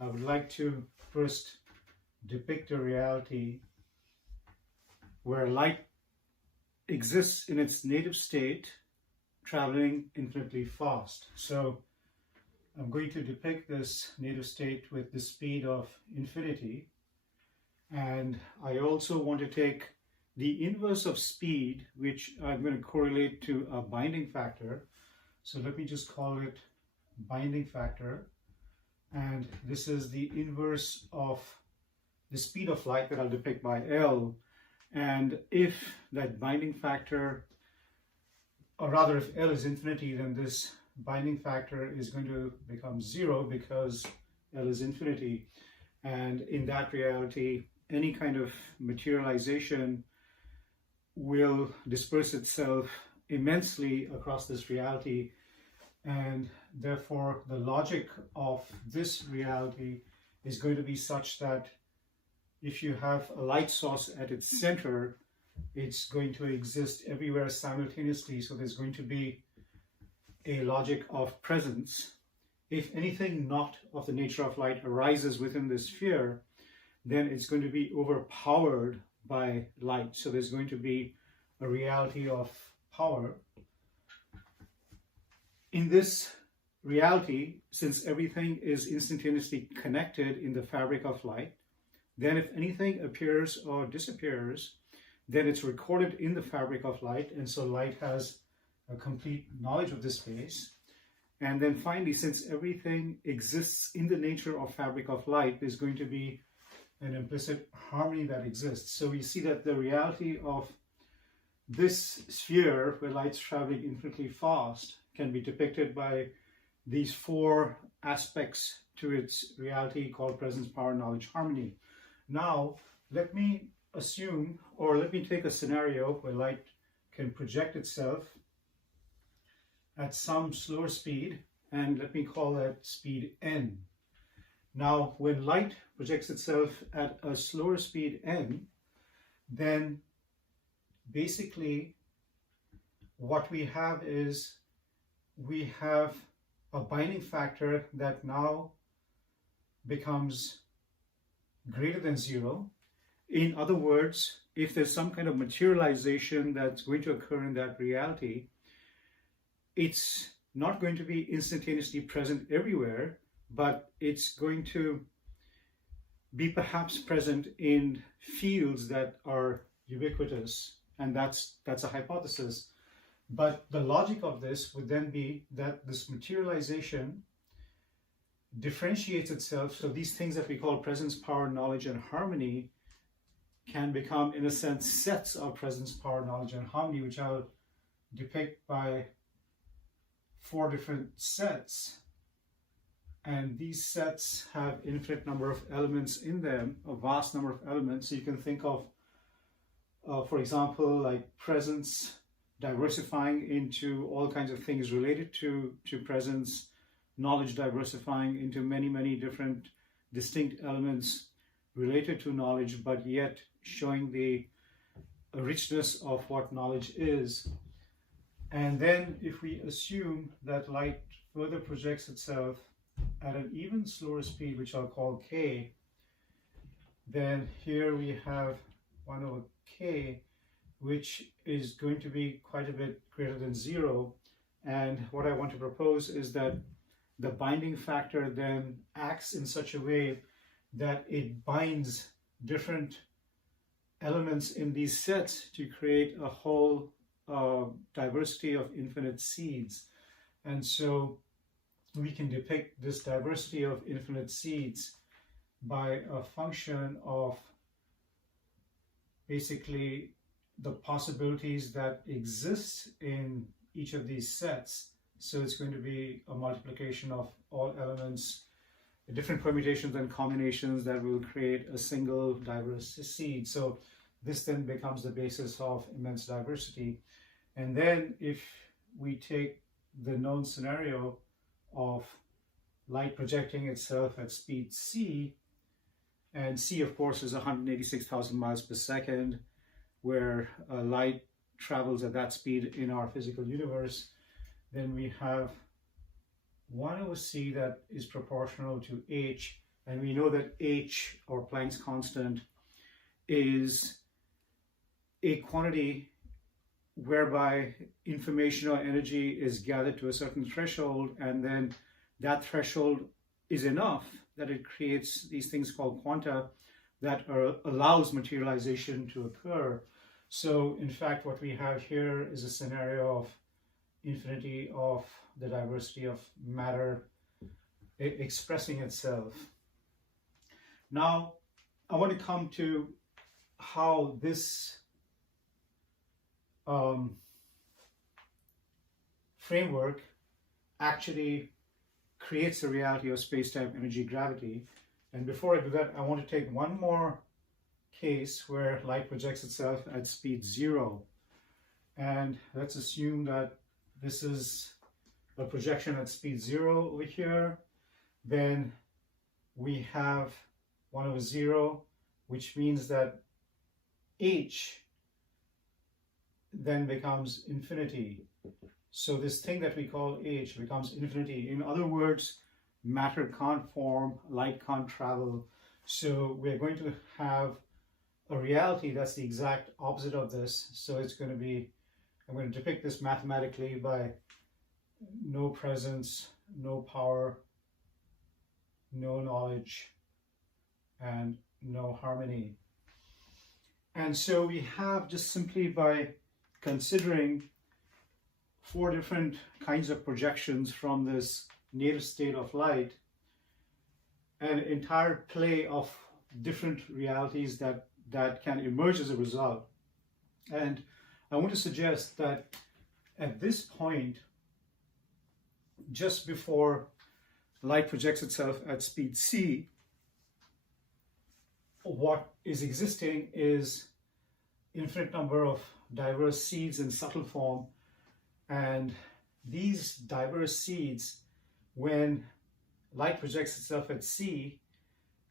I would like to first depict a reality where light exists in its native state, traveling infinitely fast. So I'm going to depict this native state with the speed of infinity. And I also want to take the inverse of speed, which I'm going to correlate to a binding factor. So let me just call it binding factor. And this is the inverse of the speed of light that I'll depict by L. And if that binding factor, or rather if L is infinity, then this binding factor is going to become 0 because L is infinity. And in that reality, any kind of materialization will disperse itself immensely across this reality, and therefore the logic of this reality is going to be such that if you have a light source at its center, it's going to exist everywhere simultaneously. So there's going to be a logic of presence. If anything not of the nature of light arises within this sphere, then it's going to be overpowered by light. So there's going to be a reality of power. In this reality, since everything is instantaneously connected in the fabric of light, then if anything appears or disappears, then it's recorded in the fabric of light, and so light has a complete knowledge of this space. And then finally, since everything exists in the nature of fabric of light, there's going to be an implicit harmony that exists. So we see that the reality of this sphere, where light's traveling infinitely fast, can be depicted by these 4 aspects to its reality called presence, power, knowledge, harmony. Now, let me assume, or let me take a scenario where light can project itself at some slower speed, and let me call that speed n. Now, when light projects itself at a slower speed n, then basically what we have is we have a binding factor that now becomes greater than 0. In other words, if there's some kind of materialization that's going to occur in that reality, it's not going to be instantaneously present everywhere, but it's going to be perhaps present in fields that are ubiquitous, and that's a hypothesis. But the logic of this would then be that this materialization differentiates itself, so these things that we call presence, power, knowledge, and harmony can become, in a sense, sets of presence, power, knowledge, and harmony, which I'll depict by 4 different sets. And these sets have infinite number of elements in them, a vast number of elements. So you can think of, for example, like presence diversifying into all kinds of things related to presence, knowledge diversifying into many, many different distinct elements related to knowledge, but yet showing the richness of what knowledge is. And then if we assume that light further projects itself at an even slower speed, which I'll call k, then here we have 1 over k, which is going to be quite a bit greater than 0. And what I want to propose is that the binding factor then acts in such a way that it binds different elements in these sets to create a whole diversity of infinite seeds. And so we can depict this diversity of infinite seeds by a function of basically the possibilities that exist in each of these sets. So it's going to be a multiplication of all elements, different permutations and combinations that will create a single diverse seed. So this then becomes the basis of immense diversity. And then if we take the known scenario of light projecting itself at speed c, and c of course is 186,000 miles per second, where light travels at that speed in our physical universe, then we have 1 over c that is proportional to h, And we know that h, or Planck's constant, is a quantity whereby information or energy is gathered to a certain threshold, and then that threshold is enough that it creates these things called quanta that allows materialization to occur. So in fact, what we have here is a scenario of infinity of the diversity of matter expressing itself. Now, I want to come to how this framework actually creates the reality of space-time, energy, gravity. And before I do that, I want to take one more case where light projects itself at speed 0. And let's assume that this is a projection at speed 0 over here. Then we have 1 over 0, which means that h then becomes infinity. So this thing that we call h becomes infinity. In other words, matter can't form, light can't travel. So we're going to have a reality that's the exact opposite of this. So it's going to be, I'm going to depict this mathematically by no presence, no power, no knowledge, and no harmony. And so we have, just simply by considering 4 different kinds of projections from this native state of light, an entire play of different realities that can emerge as a result. And I want to suggest that at this point, just before light projects itself at speed c, what is existing is infinite number of diverse seeds in subtle form, and these diverse seeds, when light projects itself at c,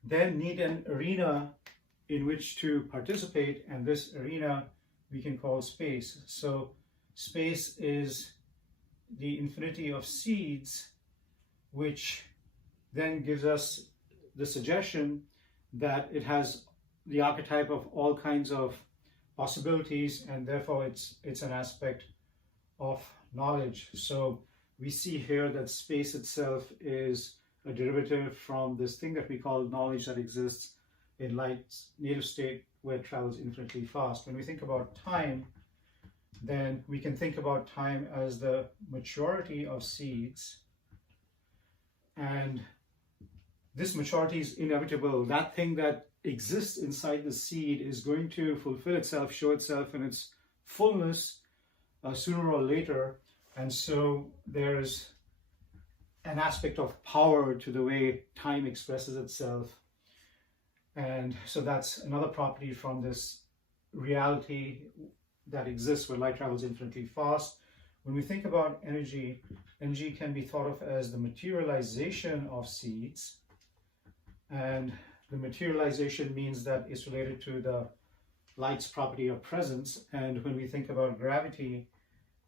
then need an arena in which to participate, and this arena we can call space. So space is the infinity of seeds, which then gives us the suggestion that it has the archetype of all kinds of possibilities, and therefore it's an aspect of knowledge. So we see here that space itself is a derivative from this thing that we call knowledge that exists in light's native state where it travels infinitely fast. When we think about time, then we can think about time as the maturity of seeds, and this maturity is inevitable. That thing that exists inside the seed is going to fulfill itself, show itself in its fullness sooner or later. And so there's an aspect of power to the way time expresses itself. And so that's another property from this reality that exists where light travels infinitely fast. When we think about energy, energy can be thought of as the materialization of seeds. And the materialization means that it's related to the light's property of presence. And when we think about gravity,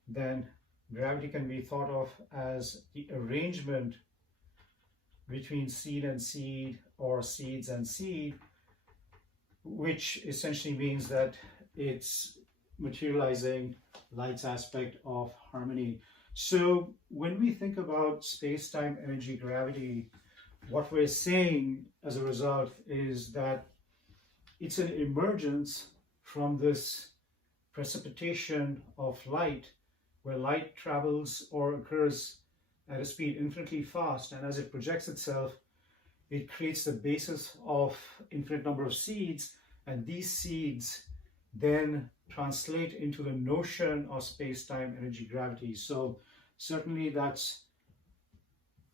then gravity can be thought of as the arrangement between seed and seed, or seeds and seed, which essentially means that it's materializing light's aspect of harmony. So when we think about space-time, energy, gravity, what we're saying as a result is that it's an emergence from this precipitation of light, where light travels or occurs at a speed infinitely fast, and as it projects itself, it creates the basis of infinite number of seeds, and these seeds then translate into the notion of space-time, energy, gravity. So certainly that's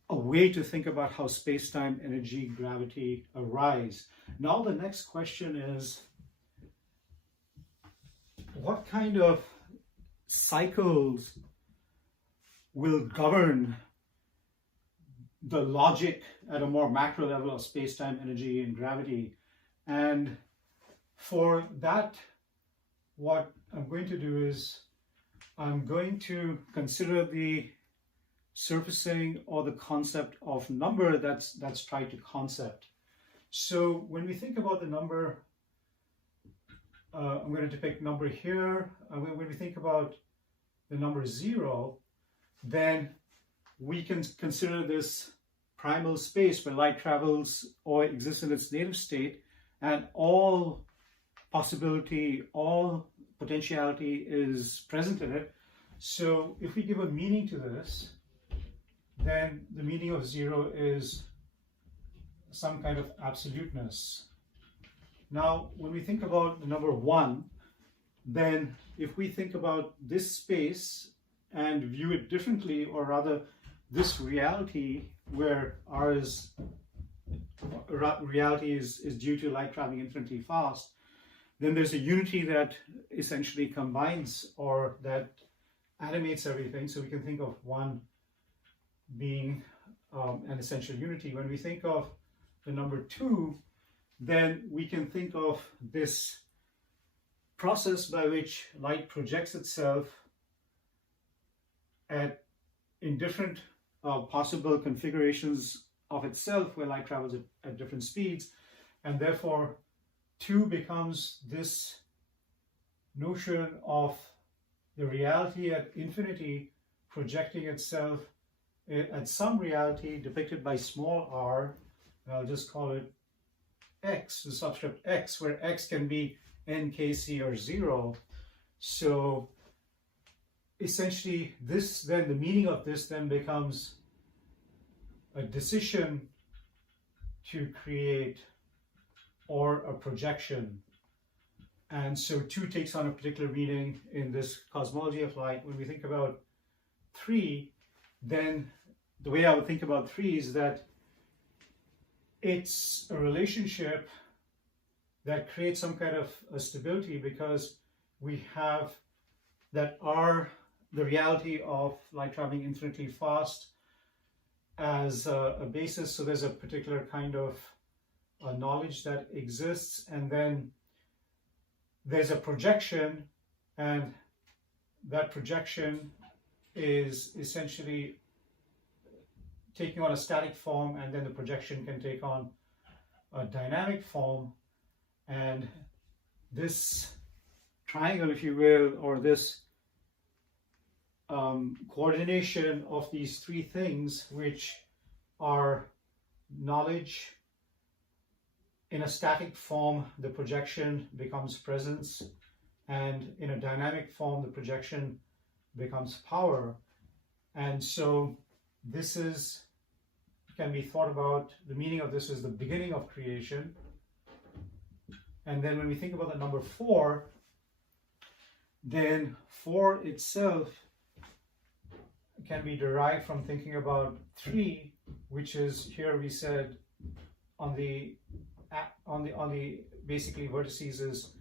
a way to think about how space-time, energy, gravity arise. Now the next question is, what kind of cycles will govern the logic at a more macro level of space-time, energy, and gravity? And for that, what I'm going to do is I'm going to consider the surfacing or the concept of number that's tried to concept. So when we think about the number, I'm going to depict number here. When we think about the number 0, then we can consider this primal space where light travels or exists in its native state, and all possibility, all potentiality is present in it. So if we give a meaning to this, then the meaning of 0 is some kind of absoluteness. Now, when we think about the number 1, then if we think about this space and view it differently, or rather this reality where reality is due to light traveling infinitely fast, then there's a unity that essentially combines or that animates everything. So we can think of 1 being an essential unity. When we think of the number 2, then we can think of this process by which light projects itself in different possible configurations of itself, where light travels at different speeds, and therefore 2 becomes this notion of the reality at infinity projecting itself at some reality depicted by small r, and I'll just call it x, the subscript x, where x can be n, k, c, or 0. So essentially this, then the meaning of this then becomes a decision to create or a projection. And so 2 takes on a particular meaning in this cosmology of light. When we think about 3, then the way I would think about 3 is that it's a relationship that creates some kind of a stability, because we have that the reality of light traveling infinitely fast as a basis. So there's a particular kind of knowledge that exists, and then there's a projection, and that projection is essentially taking on a static form, and then the projection can take on a dynamic form. And this triangle, if you will, or this coordination of these 3 things, which are knowledge in a static form, the projection becomes presence, and in a dynamic form, the projection becomes power. And so this can be thought about, the meaning of this is the beginning of creation. And then when we think about the number 4, then 4 itself can be derived from thinking about 3, which is, here we said on the basically vertices is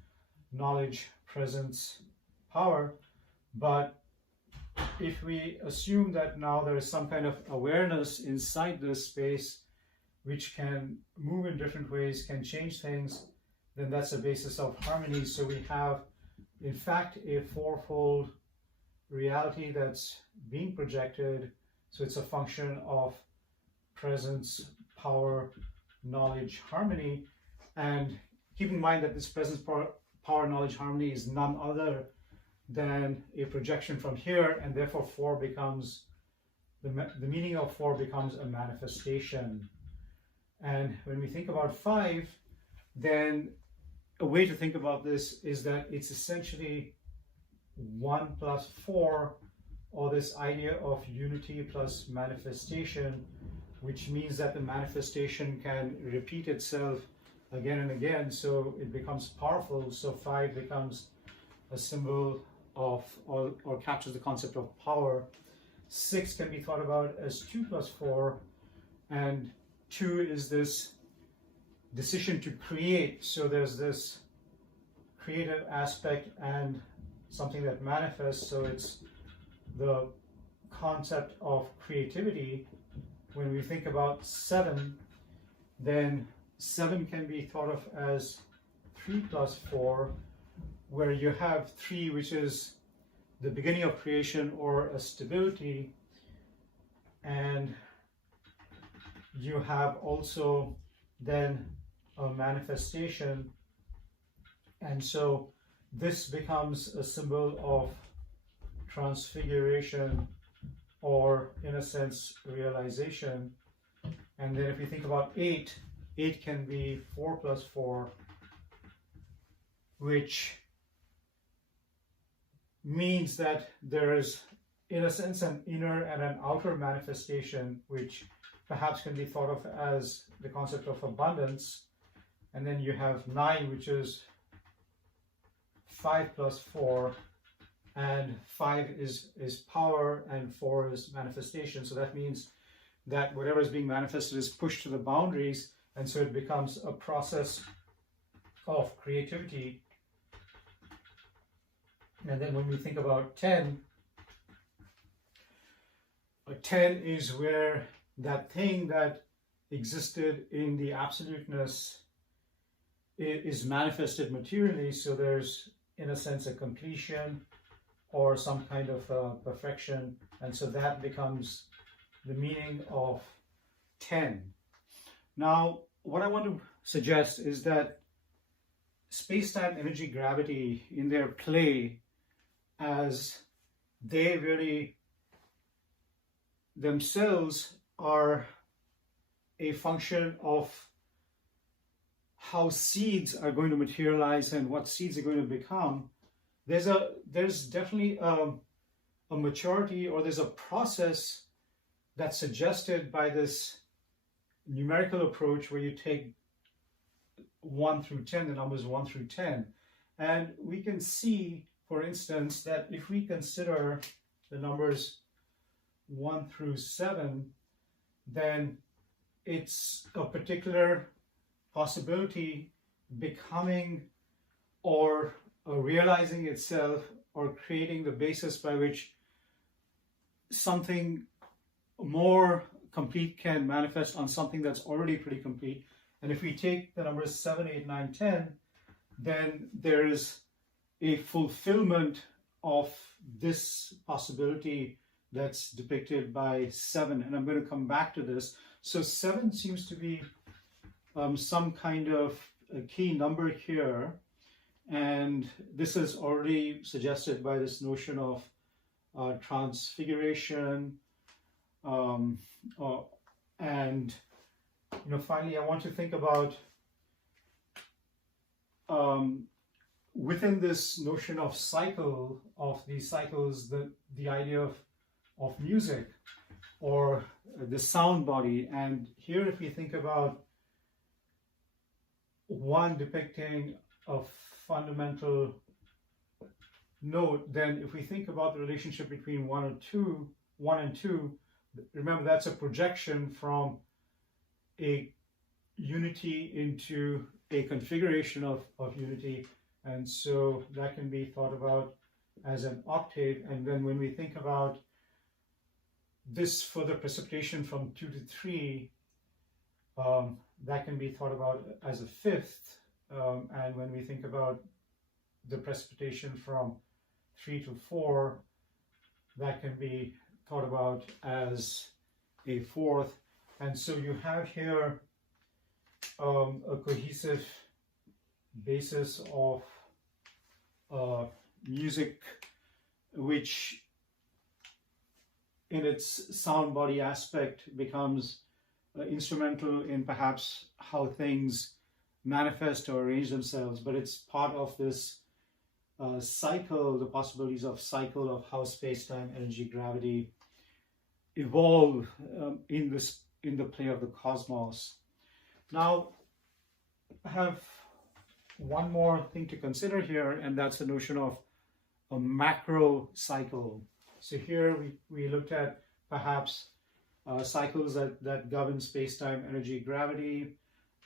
knowledge, presence, power. But if we assume that now there is some kind of awareness inside this space which can move in different ways, can change things, then that's a basis of harmony. So we have, in fact, a 4-fold reality that's being projected. So it's a function of presence, power, knowledge, harmony. And keep in mind that this presence, power, knowledge, harmony is none other than a projection from here, and therefore 4 becomes, the meaning of 4 becomes a manifestation. And when we think about 5, then a way to think about this is that it's essentially 1 plus 4, or this idea of unity plus manifestation, which means that the manifestation can repeat itself again and again, so it becomes powerful. So 5 becomes a symbol of, or captures the concept of power. 6 can be thought about as 2 plus 4, and 2 is this decision to create. So there's this creative aspect and something that manifests. So it's the concept of creativity. When we think about 7, then 7 can be thought of as 3 plus 4, where you have 3, which is the beginning of creation or a stability, and you have also then a manifestation. And so this becomes a symbol of transfiguration, or in a sense realization. And then if we think about 8, 8 can be 4 plus 4, which means that there is, in a sense, an inner and an outer manifestation, which perhaps can be thought of as the concept of abundance. And then you have 9, which is 5 plus 4, and 5 is power and 4 is manifestation. So that means that whatever is being manifested is pushed to the boundaries, and so it becomes a process of creativity. And then when we think about 10, 10 is where that thing that existed in the absoluteness is manifested materially. So there's, in a sense, a completion or some kind of perfection. And so that becomes the meaning of 10. Now, what I want to suggest is that space-time, energy, gravity in their play, as they really themselves are a function of how seeds are going to materialize and what seeds are going to become, there's definitely a maturity, or there's a process that's suggested by this numerical approach where you take 1 through 10, the numbers 1 through 10. And we can see, for instance, that if we consider the numbers 1 through 7, then it's a particular possibility becoming or realizing itself, or creating the basis by which something more complete can manifest on something that's already pretty complete. And if we take the numbers 7, 8, 9, 10, then there is a fulfillment of this possibility that's depicted by 7. And I'm going to come back to this. So 7 seems to be some kind of a key number here. And this is already suggested by this notion of transfiguration. And finally, I want to think about within this notion of cycle, of these cycles, the idea of music, or the sound body. And here, if we think about 1 depicting a fundamental note, then if we think about the relationship between 1 and 2, remember that's a projection from a unity into a configuration of unity. And so that can be thought about as an octave. And then when we think about this further precipitation from 2 to 3, that can be thought about as a fifth. And when we think about the precipitation from 3 to 4, that can be thought about as a fourth. And so you have here a cohesive basis of music, which in its sound body aspect becomes instrumental in perhaps how things manifest or arrange themselves, but it's part of this cycle, the possibilities of cycle of how space-time, energy, gravity evolve in the play of the cosmos. Now, I have one more thing to consider here, and that's the notion of a macro cycle. So here we looked at perhaps cycles that govern space-time, energy, gravity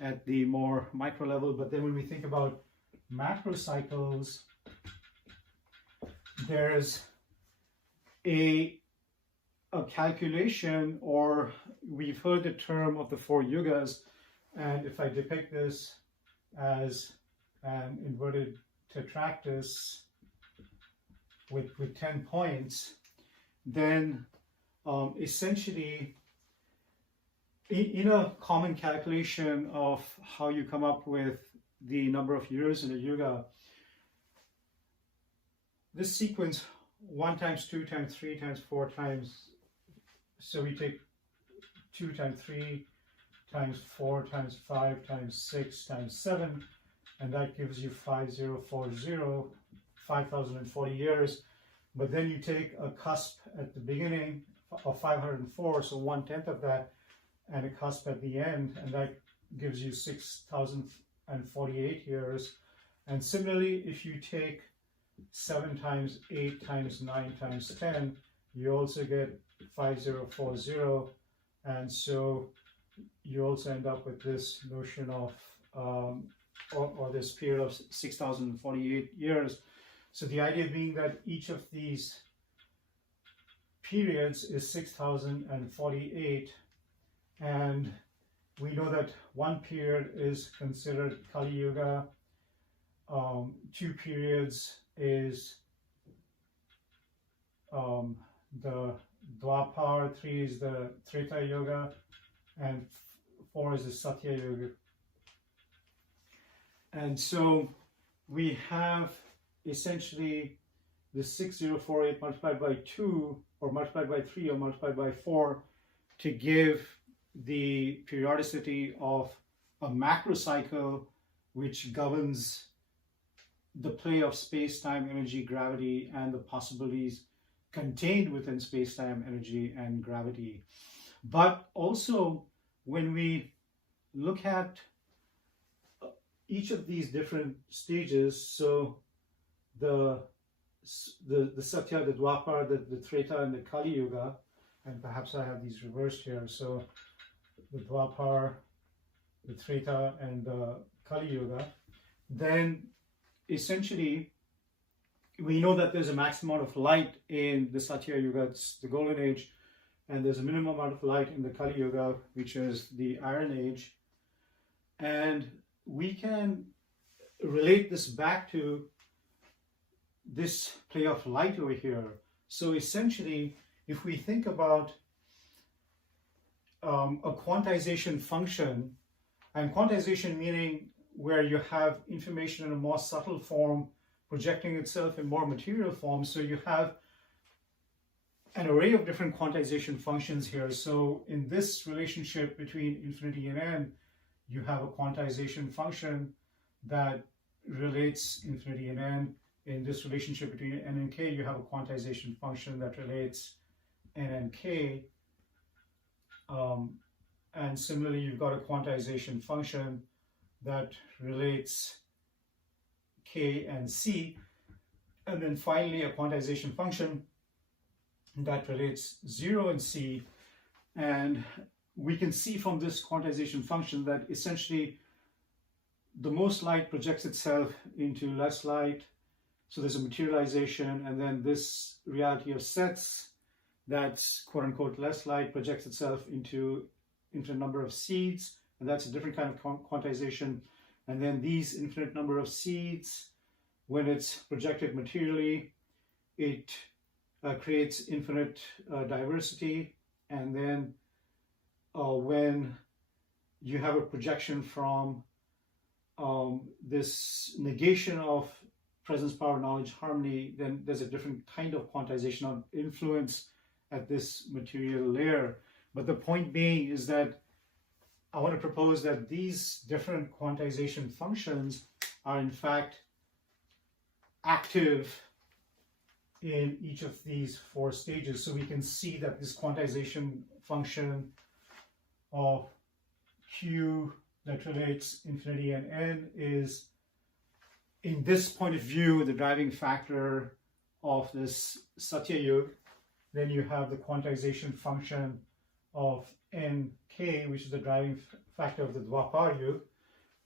at the more micro level. But then when we think about macro cycles, there's a calculation, or we've heard the term of the 4 yugas. And if I depict this as an inverted tetractys with 10 points, then essentially in a common calculation of how you come up with the number of years in a yuga, this sequence 1 times 2 times 3 times 4 times, so we take 2 times 3 times 4 times 5 times 6 times 7, and that gives you 5040, 5040 years. But then you take a cusp at the beginning of 504, so 1/10 of that, and a cusp at the end, and that gives you 6048 years. And similarly, if you take 7 times 8 times 9 times 10, you also get 5040, and so you also end up with this notion of or this period of 6048 years. So the idea being that each of these periods is 6048, and we know that one period is considered Kali Yuga, 2 periods is the Dwapar, 3 is the Treta Yuga, and 4 is the Satya Yuga. And so we have essentially the 6048 multiplied by 2, or multiplied by 3, or multiplied by 4 to give the periodicity of a macro cycle which governs the play of space-time, energy, gravity, and the possibilities contained within space-time, energy, and gravity. But also, when we look at each of these different stages, so the Satya, the Dwapar, the Treta, and the Kali Yuga, and perhaps I have these reversed here, so the Dwapar, the Treta, and the Kali Yuga, then essentially we know that there's a maximum amount of light in the Satya Yuga, it's the Golden Age, and there's a minimum amount of light in the Kali Yuga, which is the Iron Age. And we can relate this back to this play of light over here. So essentially, if we think about a quantization function, and quantization meaning where you have information in a more subtle form projecting itself in more material form, so you have an array of different quantization functions here. So in this relationship between infinity and n, you have a quantization function that relates infinity and n. In this relationship between n and k, you have a quantization function that relates n and k. And similarly, you've got a quantization function that relates k and c. And then finally, a quantization function that relates 0 and c. And we can see from this quantization function that essentially the most light projects itself into less light. So there's a materialization, and then this reality of sets, that's quote unquote less light, projects itself into a number of seeds, and that's a different kind of quantization. And then these infinite number of seeds, when it's projected materially, it creates infinite diversity. And then when you have a projection from this negation of presence, power, knowledge, harmony, then there's a different kind of quantization of influence at this material layer. But the point being is that I want to propose that these different quantization functions are in fact active in each of these 4 stages. So we can see that this quantization function of Q that relates infinity and n is, in this point of view, the driving factor of this Satya Yuga. Then you have the quantization function of nk, which is the driving factor of the Dwapar Yuga.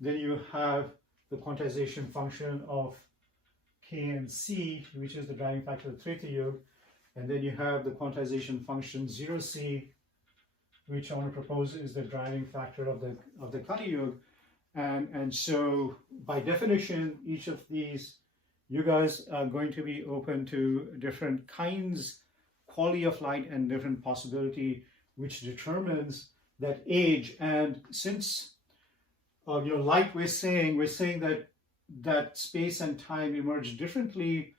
Then you have the quantization function of k and c, which is the driving factor of the Treta Yuga. And then you have the quantization function 0c, which I want to propose is the driving factor of the Kali Yuga. And so by definition, each of these yugas are going to be open to different kinds, quality of light, and different possibility, which determines that age. And since light, we're saying that space and time emerge differently,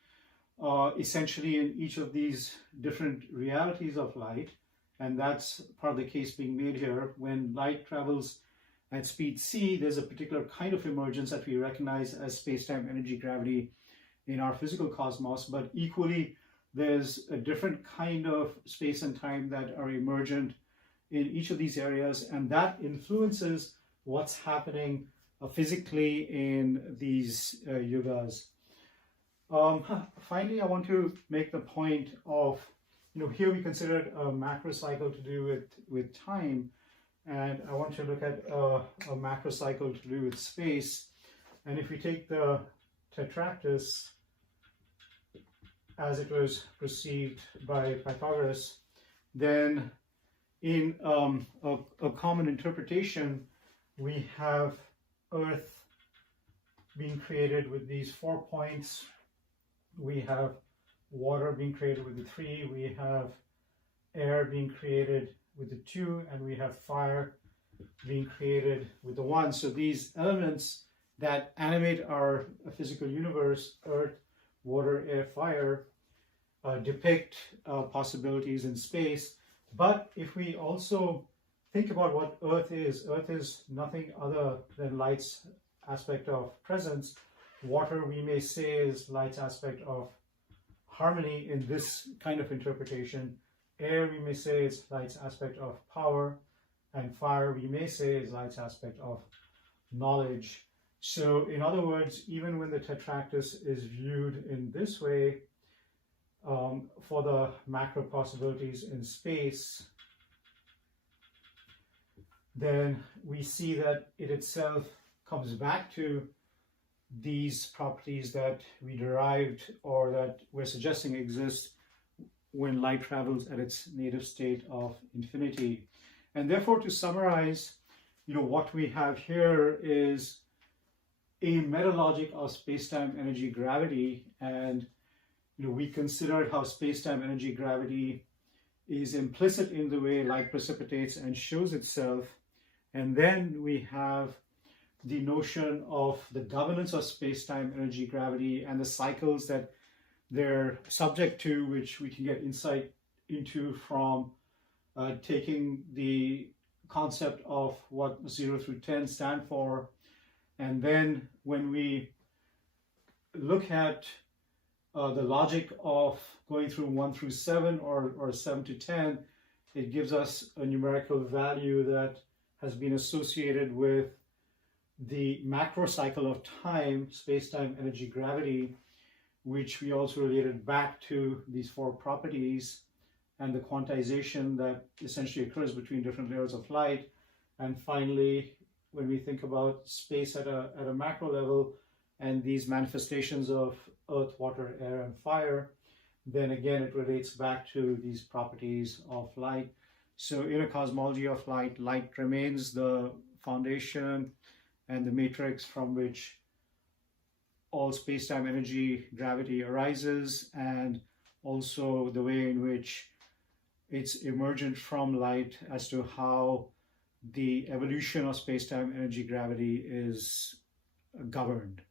essentially in each of these different realities of light. And that's part of the case being made here. When light travels at speed c, there's a particular kind of emergence that we recognize as space-time energy gravity in our physical cosmos, but equally there's a different kind of space and time that are emergent in each of these areas, and that influences what's happening physically in these yugas. Finally, I want to make the point of, here we considered a macro cycle to do with time, and I want to look at a macro cycle to do with space. And if we take the tetractys as it was perceived by Pythagoras, then in a common interpretation, we have Earth being created with these 4 points. We have water being created with the 3. We have air being created with the 2, and we have fire being created with the 1. So these elements that animate our physical universe, earth, water, air, fire, depict possibilities in space. But if we also think about what Earth is nothing other than light's aspect of presence. Water, we may say, is light's aspect of harmony in this kind of interpretation. Air, we may say, is light's aspect of power. And fire, we may say, is light's aspect of knowledge. So, in other words, even when the tetractys is viewed in this way, for the macro possibilities in space, then we see that it itself comes back to these properties that we derived or that we're suggesting exist when light travels at its native state of infinity. And therefore, to summarize, what we have here is a meta-logic of space-time energy gravity, and we considered how space-time energy gravity is implicit in the way light precipitates and shows itself. And then we have the notion of the governance of space-time energy gravity and the cycles that they're subject to, which we can get insight into from taking the concept of what 0 through 10 stand for. And then when we look at the logic of going through 1 through 7 or 7 to 10, it gives us a numerical value that has been associated with the macro cycle of time, space-time energy gravity, which we also related back to these 4 properties and the quantization that essentially occurs between different layers of light. And finally, when we think about space at a macro level and these manifestations of earth, water, air, and fire, then again it relates back to these properties of light. So in a cosmology of light, light remains the foundation and the matrix from which all space-time energy gravity arises, and also the way in which it's emergent from light as to how the evolution of space-time energy gravity is governed.